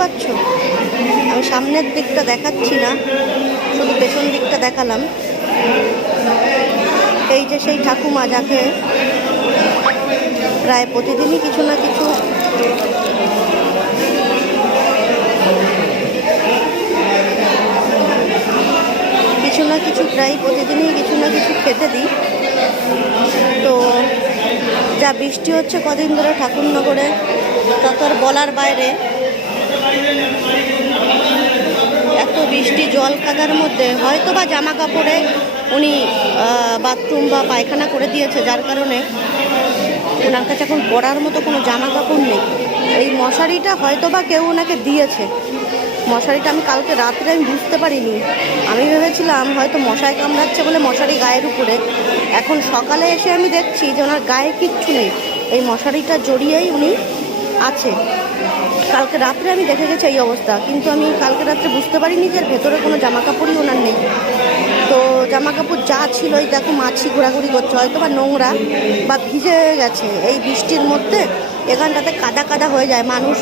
পারছো? আমি সামনের দিকটা দেখাচ্ছি না, শুধু পেছন দিকটা দেখালাম। এই যে সেই ঠাকুমা, যাকে প্রায় প্রতিদিনই কিছু না কিছু প্রায় প্রতিদিনই কিছু না কিছু খেতে দিই। তো যা বৃষ্টি হচ্ছে কদিন ধরে ঠাকুরনগরে, তা তো আর বলার বাইরে। এত বৃষ্টি, জল কাদার মধ্যে হয়তো বা জামা কাপড়ে উনি বাথরুম বা পায়খানা করে দিয়েছে, যার কারণে ওনার কাছে এখন পরার মতো কোনো জামা কাপড় নেই। এই মশারিটা হয়তো বা কেউ ওনাকে দিয়েছে। মশারিটা আমি কালকে রাত্রে আমি বুঝতে পারিনি, আমি ভেবেছিলাম হয়তো মশায় কামড়াচ্ছে বলে মশারি গায়ের উপরে। এখন সকালে এসে আমি দেখছি যে ওনার গায়ে কিচ্ছু নেই, এই মশারিটা জড়িয়েই উনি আছে। কালকে রাত্রে আমি দেখে গেছি এই অবস্থা, কিন্তু আমি কালকে রাত্রে বুঝতে পারিনি যে ভেতরে কোনো জামা কাপড়ই ওনার নেই। তো জামা কাপড় যা ছিল, এই দেখো মাছি ঘোরাঘুরি করছে, হয়তো বা নোংরা বা ভিজে গেছে এই বৃষ্টির মধ্যে। এখানটাতে কাদা কাদা হয়ে যায়, মানুষ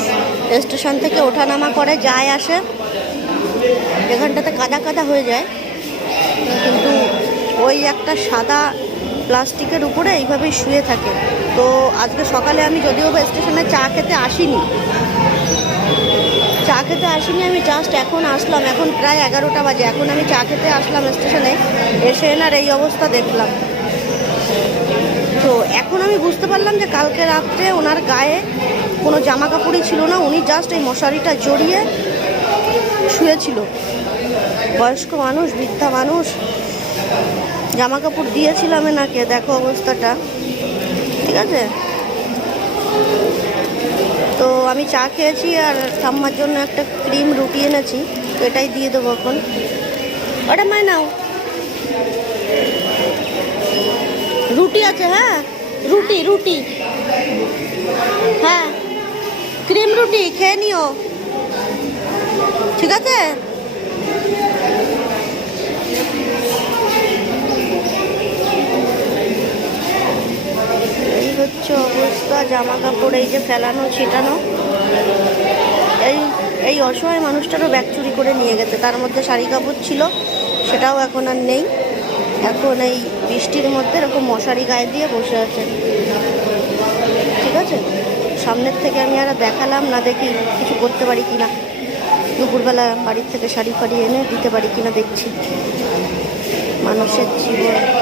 স্টেশন থেকে ওঠানামা করে যায় আসে, এখানটাতে কাদা কাদা হয়ে যায়। কিন্তু ওই একটা সাদা প্লাস্টিকের উপরে এইভাবেই শুয়ে থাকে। তো আজকে সকালে আমি যদিও বা স্টেশনে চা খেতে আসিনি, আমি জাস্ট এখন আসলাম, এখন প্রায় 11টা বাজে। এখন আমি চা খেতে আসলাম স্টেশনে, এসে এনার এই অবস্থা দেখলাম। তো এখন আমি বুঝতে পারলাম যে কালকে রাত্রে ওনার গায়ে কোনো জামা কাপড়ই ছিল না, উনি জাস্ট এই মশারিটা জড়িয়ে শুয়েছিল। বয়স্ক মানুষ, বৃদ্ধা মানুষ, জামা কাপড় দিয়েছিলাম এনাকে, দেখো অবস্থাটা, ঠিক আছে? তো আমি চা খেয়েছি আর ঠাম্মার জন্য একটা ক্রিম রুটি এনেছি, তো এটাই দিয়ে দেবো এখন। ওটা মাই নাও, রুটি আছে, হ্যাঁ রুটি, হ্যাঁ ক্রিম রুটি খেয়ে নিও, ঠিক আছে? এই হচ্ছে অবস্থা, জামা কাপড় এই যে ফেলানো ছিটানো। এই অসহায় মানুষটারও ব্যাগ চুরি করে নিয়ে গেছে, তার মধ্যে শাড়ি কাপড় ছিল, সেটাও এখন আর নেই। এখন এই বৃষ্টির মধ্যে এরকম মশারি গায়ে দিয়ে বসে আছে, ঠিক আছে? সামনের থেকে আমি আর দেখালাম না, দেখি কিছু করতে পারি কিনা, দুপুরবেলা বাড়ির থেকে শাড়ি ফাড়ি এনে দিতে পারি কিনা দেখছি। মানুষের জীবন।